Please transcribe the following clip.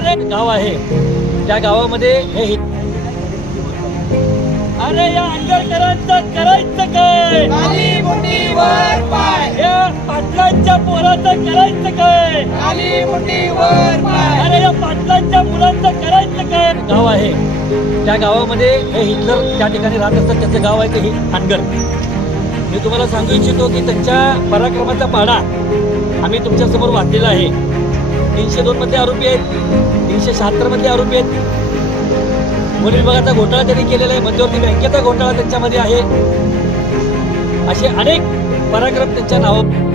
अरे गाव आहे त्या गावामध्ये हे अरे या आंबेडकरांचं करायचं काय? खाली मुठीवर पाय. या पाटलांच्या पोराचं करायचं काय? खाली मुठीवर पाय. अरे या पाटलांच्या मुलांचं करायचं काय? गाव आहे त्या गावामध्ये हे हिटलर त्या ठिकाणी राहत असतात. त्याचं गाव आहे ते हानगर. मी तुम्हाला सांगू इच्छितो की त्यांच्या पराक्रमाचा पाढा आम्ही तुमच्या समोर वाचलेला आहे. 302 मधले आरोपी आहेत, 376 मधले आरोपी आहेत. वन विभागाचा घोटाळा त्यांनी केलेला आहे, मध्यवर्ती बँकेचा घोटाळा त्यांच्यामध्ये आहे. असे अनेक पराक्रम त्यांच्या नावावर